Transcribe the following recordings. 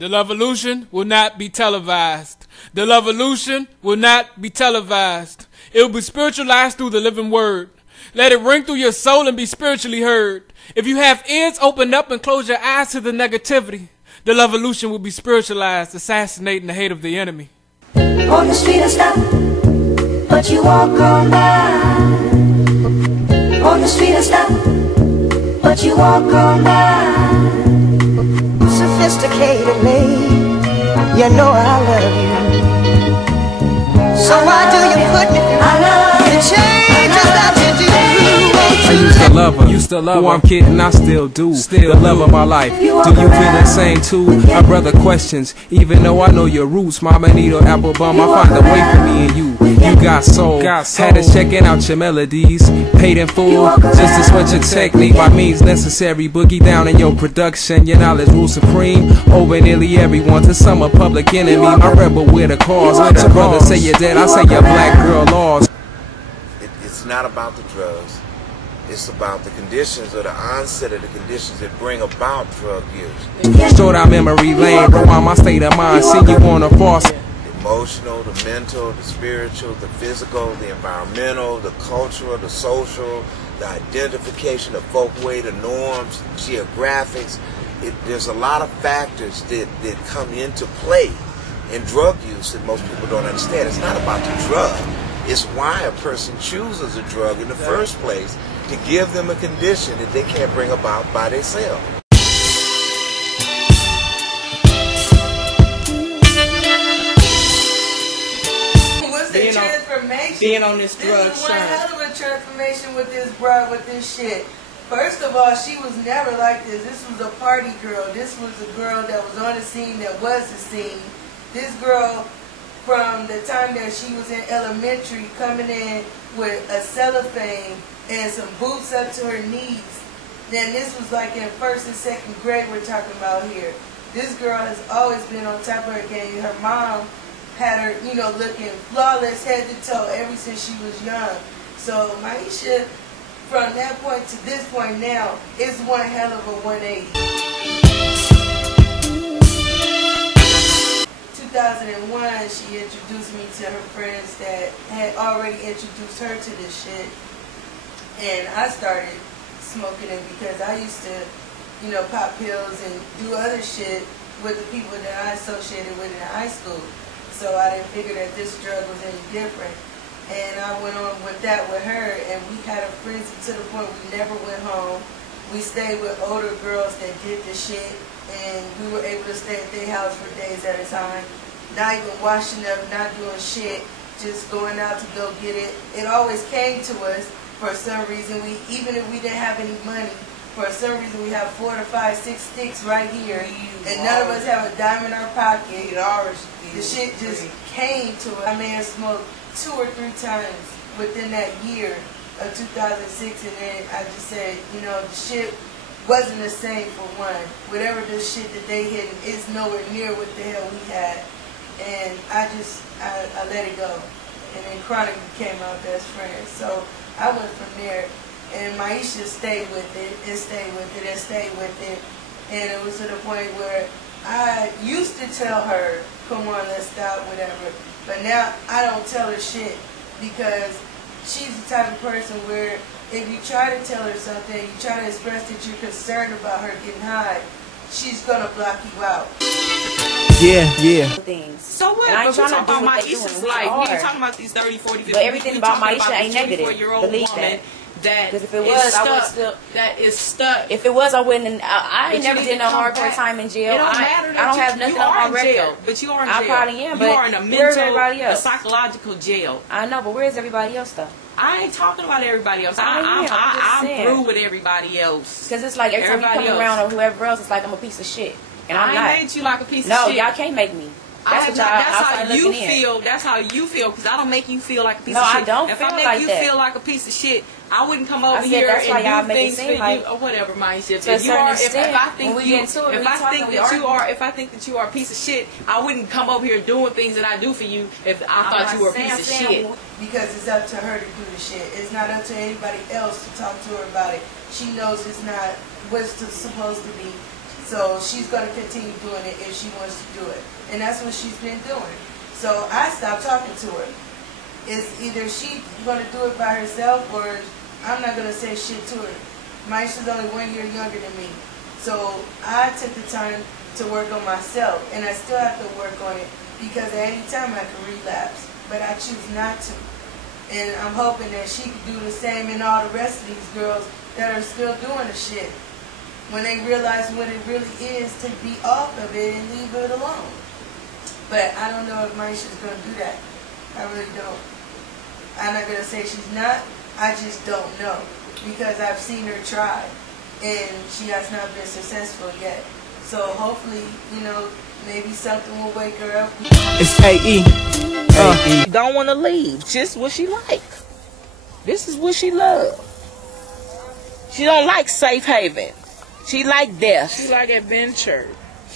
The Levolution will not be televised. The Levolution will not be televised. It will be spiritualized through the living word. Let it ring through your soul and be spiritually heard. If you have ears, open up and close your eyes to the negativity. The Levolution will be spiritualized, assassinating the hate of the enemy. On the street I stop, but you walk on by. On the street I stop, but you walk on by. Sophisticated lady, you know I love you. So why do you put me through the changes that you do? I used to love her, who I'm kidding, I still do. The love of my life, do you feel the same too? My brother questions, even though I know your roots. Mama need an apple bum, I find a way for me and you. You got soul, had us checking out your melodies. Paid in full, just to switch your technique by means necessary. Boogie down in your production, your knowledge rules supreme over nearly everyone. To some a public enemy, my rebel with a cause. Your brother say you're dead, I say you're black girl lost. It's not about the drugs. It's about the conditions or the onset of the conditions that bring about drug use. Short out memory lane, rewind my state of mind, see you on a false. The emotional, the mental, the spiritual, the physical, the environmental, the cultural, the social, the identification, the folkway, the norms, geographics. There's a lot of factors that come into play in drug use that most people don't understand. It's not about the drug. It's why a person chooses a drug in the first place, to give them a condition that they can't bring about by themselves. What's the transformation? Being on this drug This is one hell of a transformation with this broad, with this shit. First of all, she was never like this. This was a party girl. This was a girl that was on the scene, that was the scene. This girl, from the time that she was in elementary, coming in with a cellophane and some boots up to her knees. Then this was like in 1st and 2nd grade we're talking about here. This girl has always been on top of her game. Her mom had her, you know, looking flawless head to toe ever since she was young. So Maisha, from that point to this point now, is one hell of a 180. 2001, she introduced me to her friends that had already introduced her to this shit. And I started smoking it because I used to, you know, pop pills and do other shit with the people that I associated with in high school. So I didn't figure that this drug was any different. And I went on with that with her, and we had a frenzy to the point we never went home. We stayed with older girls that did the shit, and we were able to stay at their house for days at a time. Not even washing up, not doing shit, just going out to go get it. It always came to us. For some reason, even if we didn't have any money, for some reason we have 4 to 5, 6 sticks right here, and none of us have a dime in our pocket. The shit just came to us. I may have smoked 2 or 3 times within that year of 2006, and then I just said, you know, the shit wasn't the same for one. Whatever the shit that they hid is nowhere near what the hell we had, and I let it go. And then Chronic became our best friend. So I went from there, and Maisha stayed with it, and stayed with it, and stayed with it. And it was to the point where I used to tell her, come on, let's stop, whatever. But now I don't tell her shit, because she's the type of person where if you try to tell her something, you try to express that you're concerned about her getting high, she's going to block you out. Yeah. Things. So what? But we're talking about Maisha's life. We ain't talking about these 30, 40, 50. But everything about Maisha ain't negative. Believe that. Because if it was, I would still. That is stuck. If it was, I wouldn't. I ain't never did no hardcore time in jail. It don't matter. I don't have nothing on my record. But you are in jail. I probably am. But you are in a mental, a psychological jail. I know, but where's everybody else though? I ain't talking about everybody else. I'm through with everybody else. Because it's like every time you come around or whoever else, it's like I'm a piece of shit. And I'm not. I ain't made you like a piece of shit. No, y'all can't make me. That's how you feel. That's how you feel. Because I don't make you feel like a piece of shit. No, I don't if feel I make like you that. feel like a piece of shit, I wouldn't come over here and do things for you or whatever, Maisha. If I think that you are a piece of shit, I wouldn't come over here doing things that I do for you if I thought you were a piece of shit. Because it's up to her to do the shit. It's not up to anybody else to talk to her about it. She knows it's not what's supposed to be. So she's going to continue doing it if she wants to do it. And that's what she's been doing. So I stopped talking to her. It's either she's going to do it by herself or I'm not going to say shit to her. Maisha's only 1 year younger than me. So I took the time to work on myself. And I still have to work on it because at any time I can relapse. But I choose not to. And I'm hoping that she can do the same in all the rest of these girls that are still doing the shit. When they realize what it really is to be off of it and leave it alone. But I don't know if Maisha's going to do that. I really don't. I'm not going to say she's not. I just don't know. Because I've seen her try. And she has not been successful yet. So hopefully, you know, maybe something will wake her up. It's J.A.D. Don't want to leave. Just what she like. This is what she love. She don't like safe haven. She like death. She like adventure.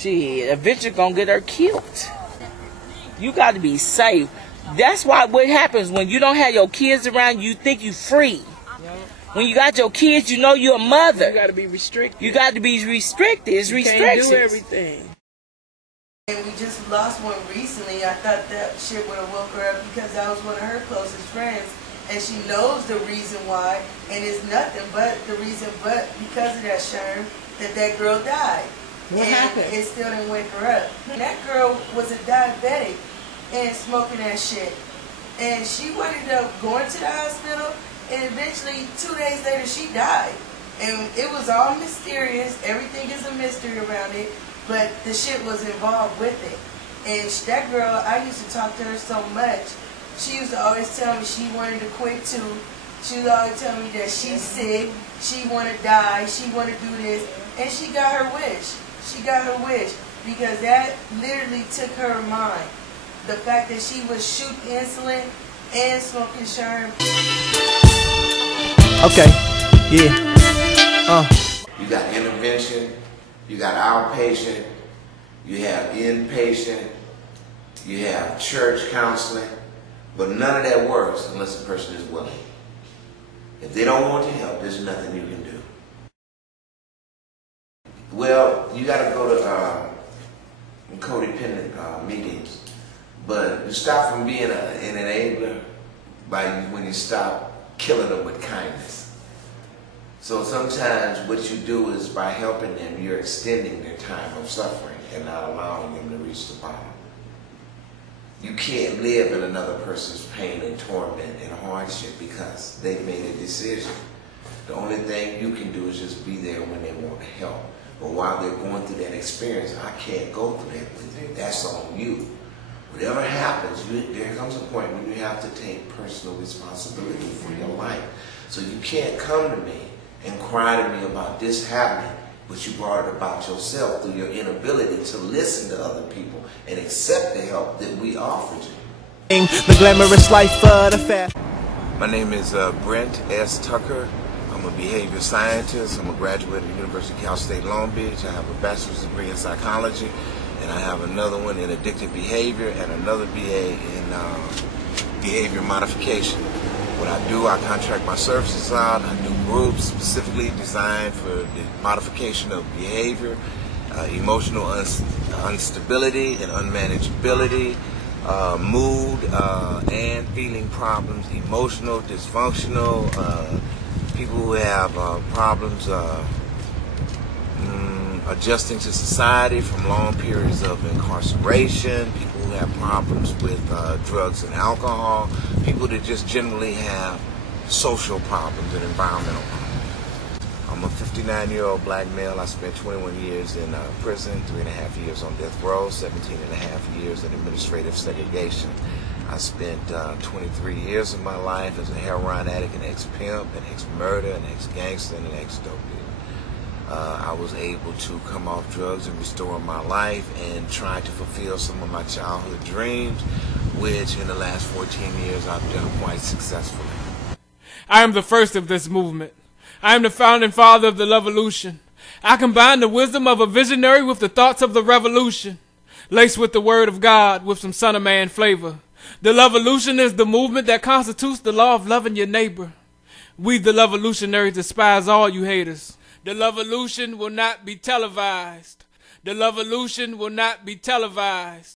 Adventure gonna get her killed. You got to be safe. That's why what happens when you don't have your kids around, you think you free. Yep. When you got your kids, you know you're a mother. You got to be restricted. You got to be restricted. It's restrictions. You can't do everything. And we just lost one recently. I thought that shit would have woke her up because that was one of her closest friends. And she knows the reason why, and it's nothing but the reason, but because of that Sherm, that girl died. What happened? It still didn't wake her up. That girl was a diabetic and smoking that shit. And she ended up going to the hospital, and eventually 2 days later she died. And it was all mysterious. Everything is a mystery around it, but the shit was involved with it. And that girl, I used to talk to her so much. She used to always tell me she wanted to quit too. She would always tell me that she's sick, she want to die, she want to do this. And she got her wish. She got her wish because that literally took her mind. The fact that she was shooting insulin and smoking Sherm. Okay, yeah. You got intervention, you got outpatient, you have inpatient, you have church counseling. But none of that works unless the person is willing. If they don't want to help, there's nothing you can do. Well, you got to go to co-dependent meetings, but you stop from being an enabler when you stop killing them with kindness. So sometimes what you do is by helping them, you're extending their time of suffering and not allowing them to reach the bottom. You can't live in another person's pain and torment and hardship because they've made a decision. The only thing you can do is just be there when they want help. But while they're going through that experience, I can't go through that with you. That's on you. Whatever happens, there comes a point when you have to take personal responsibility for your life. So you can't come to me and cry to me about this happening, but you brought it about yourself through your inability to listen to other people and accept the help that we offered you. The glamorous life of the fast. My name is Brent S. Tucker. I'm a behavior scientist. I'm a graduate of the University of Cal State Long Beach. I have a bachelor's degree in psychology, and I have another one in addictive behavior and another BA in behavior modification. What I do, I contract my services out. I do groups specifically designed for the modification of behavior, emotional instability and unmanageability, mood and feeling problems, emotional, dysfunctional, people who have problems adjusting to society from long periods of incarceration, people who have problems with drugs and alcohol, people that just generally have social problems and environmental problems. I'm a 59-year-old black male. I spent 21 years in prison, 3.5 years on death row, 17.5 years in administrative segregation. I spent 23 years of my life as a heroin addict, an ex-pimp, an ex-murder, an ex-gangster, and an ex-dope dealer. I was able to come off drugs and restore my life and try to fulfill some of my childhood dreams, which in the last 14 years I've done quite successfully. I am the first of this movement. I am the founding father of the Levolution. I combine the wisdom of a visionary with the thoughts of the revolution, laced with the word of God with some son of man flavor. The Levolution is the movement that constitutes the law of loving your neighbor. We, the Levolutionaries, despise all you haters. The Levolution will not be televised. The Levolution will not be televised.